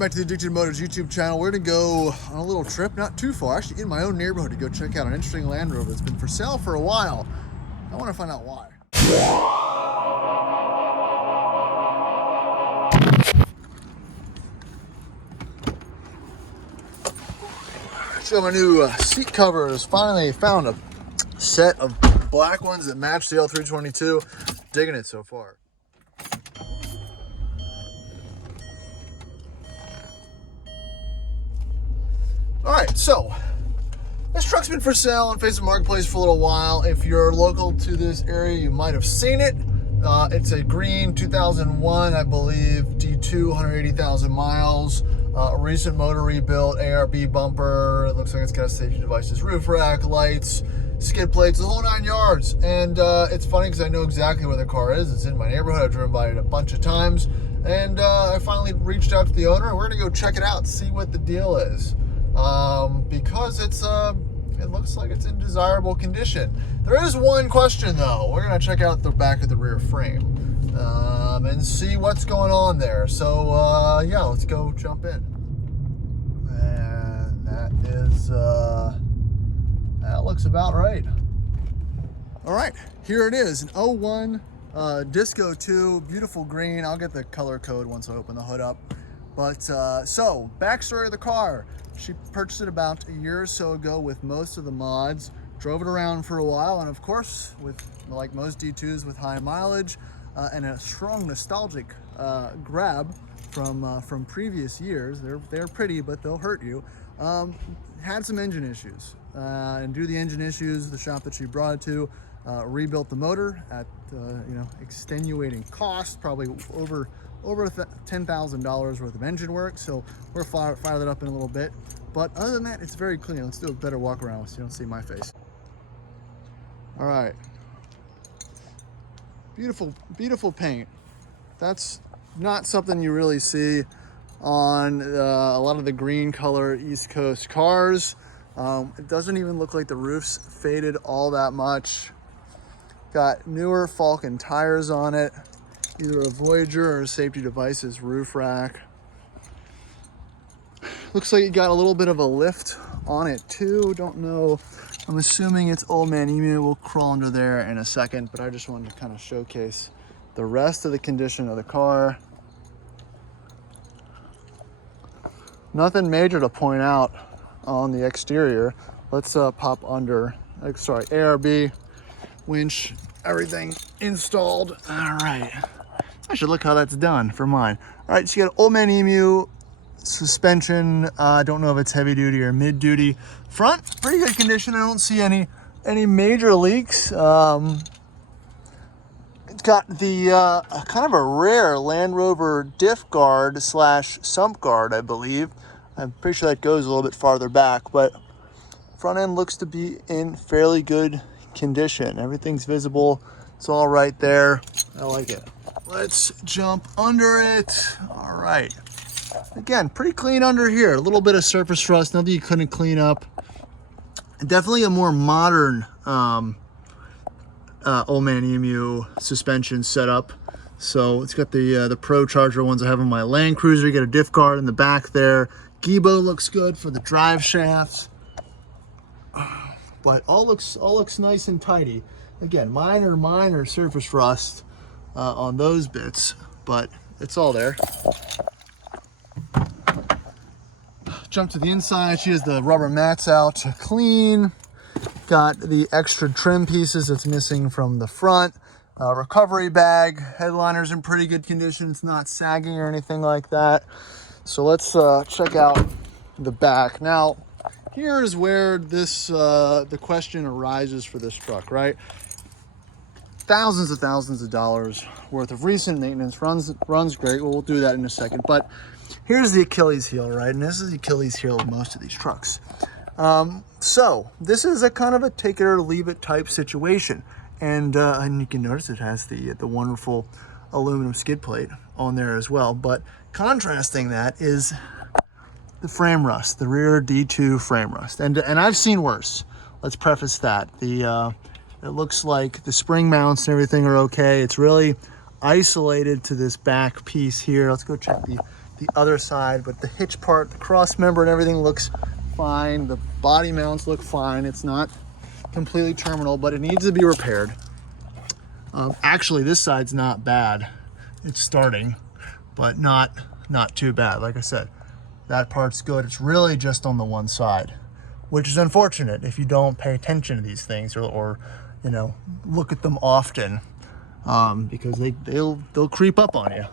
back to the Addicted Motors YouTube channel. We're going to go on a little trip, not too far, actually in my own neighborhood, to go check out an interesting Land Rover that's been for sale for a while. I want to find out why. So my new seat covers, finally found a set of black ones that match the L322. Digging it so far. All right, so this truck's been for sale on Facebook Marketplace for a little while. If you're local to this area, you might have seen it. It's a green 2001, I believe, D2, 180,000 miles. Recent motor rebuilt, ARB bumper. It looks like it's got safety devices, roof rack, lights, skid plates, the whole 9 yards. And it's funny because I know exactly where the car is. It's in my neighborhood. I've driven by it a bunch of times. And I finally reached out to the owner, and we're gonna go check it out, see what the deal is. Because it looks like it's in desirable condition. There is one question though. We're gonna check out the back of the rear frame and see what's going on there. So yeah, let's go jump in. And that is that looks about right. All right, here it is, an 01 Disco 2, beautiful green. I'll get the color code once I open the hood up. But so backstory of the car. She purchased it about a year or so ago with most of the mods, drove it around for a while, and of course, with like most D2s with high mileage and a strong nostalgic grab from previous years. They're pretty, but they'll hurt you. Had some engine issues, and due to the engine issues, the shop that she brought it to rebuilt the motor at extenuating cost, probably over $10,000 worth of engine work. So we'll fire that up in a little bit. But other than that, it's very clean. Let's do a better walk around so you don't see my face. All right. Beautiful, beautiful paint. That's not something you really see on a lot of the green color East Coast cars. It doesn't even look like the roof's faded all that much. Got newer Falcon tires on it. Either a Voyager or a safety devices roof rack. Looks like it got a little bit of a lift on it too. Don't know. I'm assuming it's Old Man Emu. We'll crawl under there in a second, but I just wanted to kind of showcase the rest of the condition of the car. Nothing major to point out on the exterior. Let's pop under. Sorry, ARB, winch, everything installed. All right. I should look how that's done for mine. All right, so you got Old Man Emu suspension. I don't know if it's heavy duty or mid duty. Front, pretty good condition. I don't see any major leaks. It's got the kind of a rare Land Rover diff guard / sump guard, I believe. I'm pretty sure that goes a little bit farther back, but front end looks to be in fairly good condition. Everything's visible. It's all right there. I like it. Let's jump under it. All right. Again, pretty clean under here. A little bit of surface rust, nothing you couldn't clean up. Definitely a more modern Old Man Emu suspension setup. So it's got the Pro Charger ones I have on my Land Cruiser. You got a diff guard in the back there. Gibo looks good for the drive shafts. But all looks nice and tidy. Again, minor surface rust on those bits, but it's all there. Jump to the inside. She has the rubber mats out to clean. Got the extra trim pieces that's missing from the front. Recovery bag. Headliner's in pretty good condition. It's not sagging or anything like that. So let's check out the back. Now, here's where this the question arises for this truck, right? Thousands of dollars worth of recent maintenance, runs great. We'll do that in a second, but here's the Achilles heel, right? And this is the Achilles heel of most of these trucks. So this is a kind of a take it or leave it type situation, and you can notice it has the wonderful aluminum skid plate on there as well. But contrasting that is the frame rust, the rear D2 frame rust, and I've seen worse. Let's preface that. It looks like the spring mounts and everything are okay. It's really isolated to this back piece here. Let's go check the the other side, but the hitch part, the cross member and everything looks fine. The body mounts look fine. It's not completely terminal, but it needs to be repaired. Actually, this side's not bad. It's starting, but not too bad. Like I said, that part's good. It's really just on the one side, which is unfortunate if you don't pay attention to these things or you know, look at them often, because they'll creep up on you.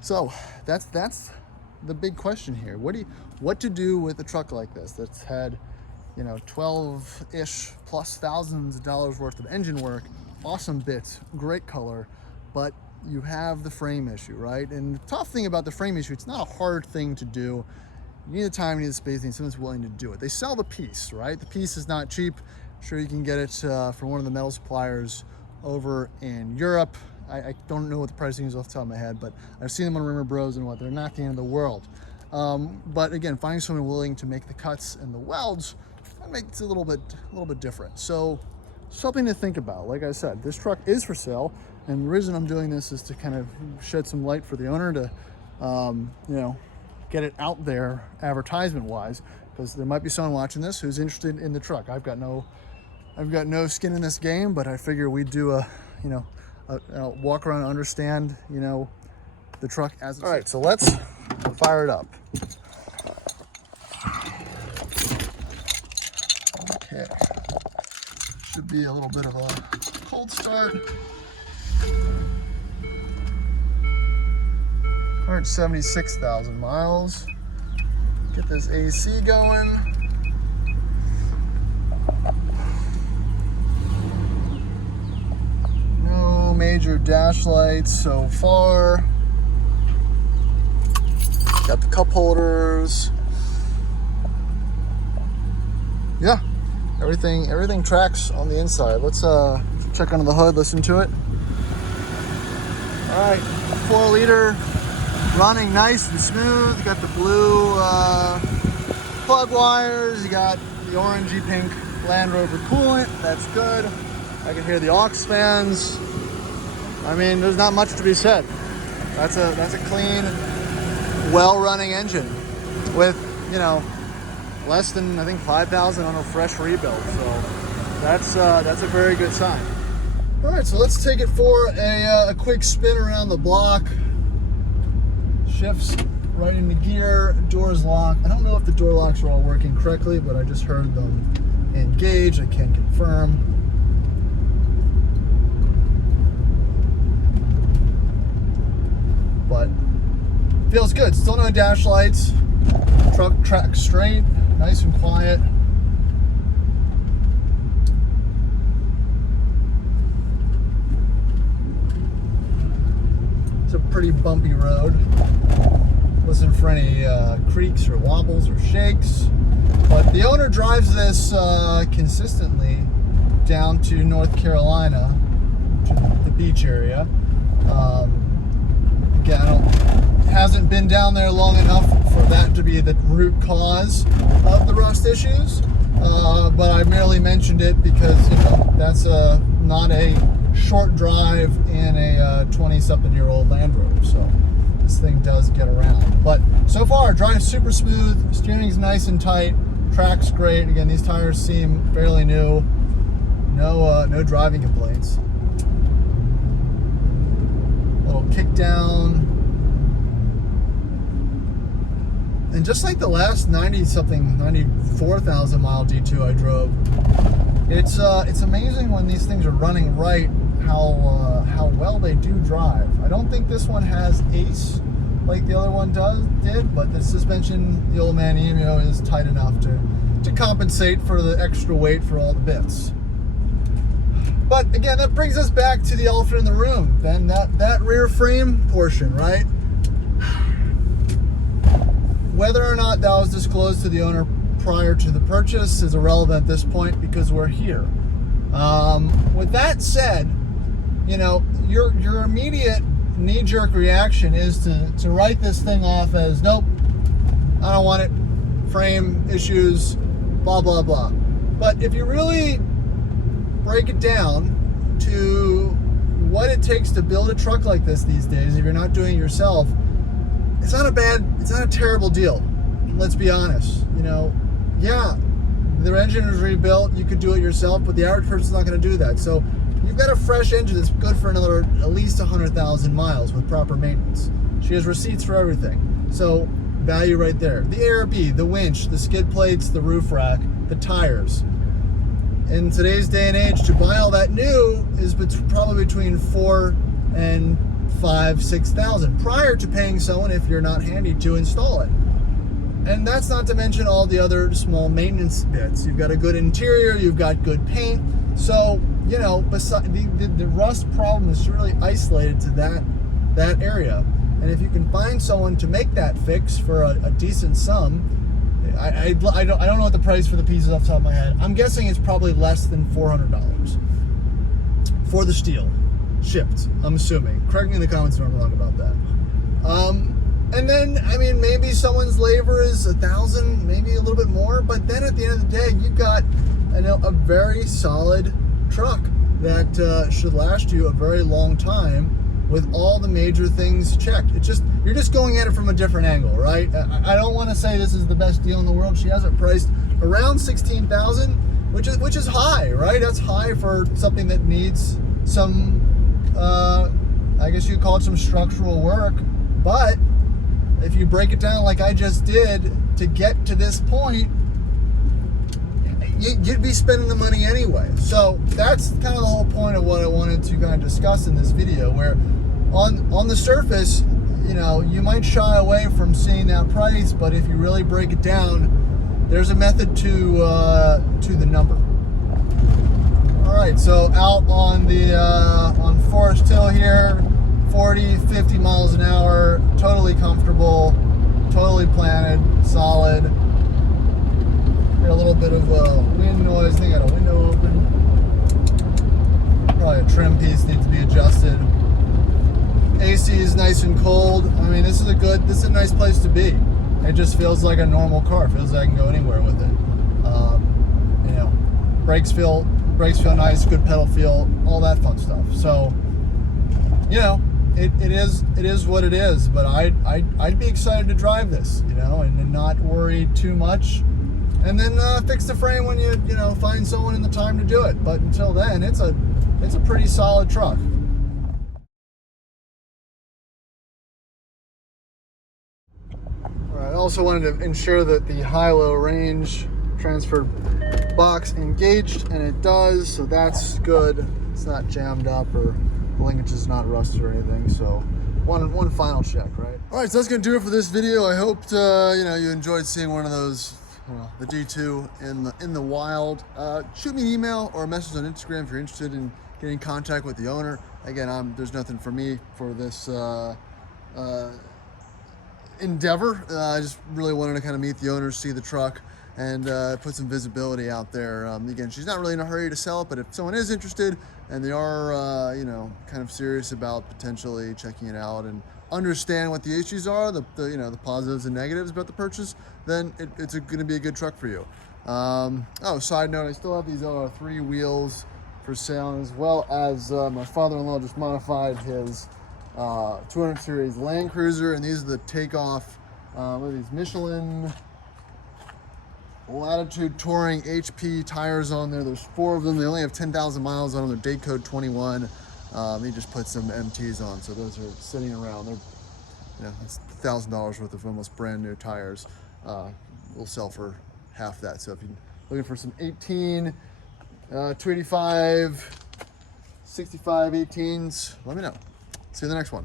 So that's the big question here. What to do with a truck like this that's had, you know, 12-ish plus thousands of dollars worth of engine work, awesome bits, great color, but you have the frame issue, right? And the tough thing about the frame issue, it's not a hard thing to do. You need the time, you need the space, you need someone's willing to do it. They sell the piece, right? The piece is not cheap. Sure, you can get it from one of the metal suppliers over in Europe. I don't know what the pricing is off the top of my head, but I've seen them on Rimmer Bros and what, they're not the end of the world. But again, finding someone willing to make the cuts and the welds, that makes it a little bit different. So something to think about. Like I said, this truck is for sale, and the reason I'm doing this is to kind of shed some light for the owner to, you know, get it out there advertisement wise, because there might be someone watching this who's interested in the truck. I've got no skin in this game, but I figure we do a walk around and understand, you know, the truck as it's. All right, so let's fire it up. Okay, should be a little bit of a cold start. 176,000 miles. Get this AC going. No major dash lights so far. Got the cup holders. Yeah, everything tracks on the inside. Let's check under the hood, listen to it. All right, 4-liter, running nice and smooth. You got the blue plug wires. You got the orangey pink Land Rover coolant. That's good. I can hear the aux fans. I mean, there's not much to be said. That's a clean, well-running engine with, you know, less than, I think, 5,000 on a fresh rebuild. So that's a very good sign. All right, so let's take it for a quick spin around the block. Shifts right into gear, doors lock. I don't know if the door locks are all working correctly, but I just heard them engage. I can't confirm. But feels good. Still no dash lights. Truck tracks straight, nice and quiet. It's a pretty bumpy road. Listen for any creaks or wobbles or shakes. But the owner drives this consistently down to North Carolina, to the beach area. Again, hasn't been down there long enough for that to be the root cause of the rust issues. But I merely mentioned it because, you know, that's not a short drive in a 20-something-year-old Land Rover, so this thing does get around. But so far, drives super smooth, steering's nice and tight, track's great. Again, these tires seem fairly new. No driving complaints. Little kick down. And just like the last 94,000 mile D2 I drove, it's amazing when these things are running right how well they do drive. I don't think this one has ACE like the other one did, but the suspension, the old man Emio, is tight enough to compensate for the extra weight for all the bits. But again, that brings us back to the elephant in the room, then that rear frame portion, right? Whether or not that was disclosed to the owner prior to the purchase is irrelevant at this point because we're here. With that said, you know, your immediate knee-jerk reaction is to write this thing off as, nope, I don't want it, frame issues, blah, blah, blah. But if you really break it down to what it takes to build a truck like this these days, if you're not doing it yourself, it's not a terrible deal. Let's be honest. You know, yeah, the engine is rebuilt. You could do it yourself, but the average person's not going to do that. So you've got a fresh engine that's good for another at least 100,000 miles with proper maintenance. She has receipts for everything. So value right there. The ARB, the winch, the skid plates, the roof rack, the tires. In today's day and age, to buy all that new is probably between $4,000 and $5,000-6,000 prior to paying someone, if you're not handy, to install it. And that's not to mention all the other small maintenance bits. You've got a good interior, you've got good paint. So, you know, beside the rust problem is really isolated to that area. And if you can find someone to make that fix for a decent sum, I don't know what the price for the pieces off the top of my head. I'm guessing it's probably less than $400 for the steel, shipped, I'm assuming. Correct me in the comments if I'm wrong about that. And then, I mean, maybe someone's labor is $1,000, maybe a little bit more, but then at the end of the day, you've got, you know, a very solid truck that should last you a very long time with all the major things checked. You're just going at it from a different angle, right? I don't want to say this is the best deal in the world. She has it priced around $16,000, which is high, right? That's high for something that needs some, I guess you'd call it some structural work. But if you break it down like I just did to get to this point, you'd be spending the money anyway. So that's kind of the whole point of what I wanted to kind of discuss in this video, where on the surface, you know, you might shy away from seeing that price, but if you really break it down, there's a method to the number. All right, so out on the on Forest Hill here, 40-50 miles an hour, totally comfortable, totally planted, solid. Hear a little bit of wind noise. I think I got a window open. Probably a trim piece needs to be adjusted. AC is nice and cold. I mean, this is a nice place to be. It just feels like a normal car. It feels like I can go anywhere with it. You know, brakes feel nice, good pedal feel, all that fun stuff. So, you know, it is what it is. But I'd be excited to drive this, you know, and not worry too much. And then fix the frame when you know, find someone in the time to do it. But until then, it's a pretty solid truck. All right, I also wanted to ensure that the high-low range transfer box engaged, and it does, so that's good. It's not jammed up or the linkage is not rusted or anything. So one final check, right? All right, so that's gonna do it for this video. I hope you know, you enjoyed seeing one of those. The D2 in the wild. Shoot me an email or a message on Instagram if you're interested in getting in contact with the owner. Again, there's nothing for me for this endeavor. I just really wanted to kind of meet the owner, see the truck, and put some visibility out there. Again, she's not really in a hurry to sell it, but if someone is interested and they are, you know, kind of serious about potentially checking it out and understand what the issues are, the you know, the positives and negatives about the purchase, then it's going to be a good truck for you. Oh, side note, I still have these 3 wheels for sale, as well as my father-in-law just modified his 200 series Land Cruiser, and these are the takeoff, what are these, Michelin Latitude Touring HP tires on there. There's 4 of them. They only have 10,000 miles on them. They're date code 21. He just put some MTs on, so those are sitting around. They're, you know, it's $1,000 worth of almost brand new tires. Will sell for half that. So if you're looking for some 18, 285, 65 18s, let me know. See you in the next one.